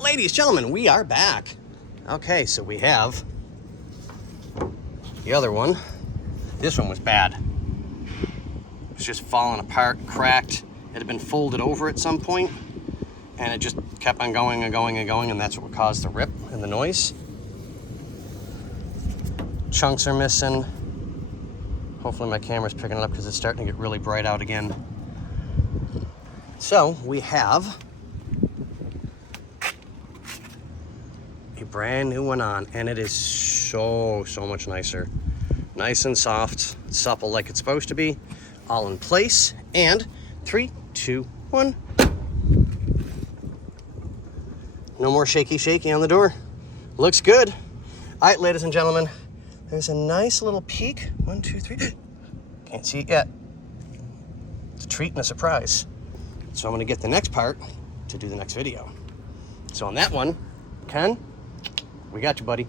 Ladies, gentlemen, we are back. Okay, so we have the other one. This one was bad. It was just falling apart, cracked. It had been folded over at some point, and it just kept on going and going and going, and that's what caused the rip and the noise. Chunks are missing. Hopefully my camera's picking it up because it's starting to get really bright out again. So we have a brand new one on, and it is so much nicer. Nice and soft, supple like it's supposed to be, all in place. And 3, 2, 1. No more shaky on the door. Looks good. All right, ladies and gentlemen, there's a nice little peek. 1, 2, 3. Can't see it yet. It's a treat and a surprise. So I'm gonna get the next part to do the next video. So on that one, Ken, we got you, buddy.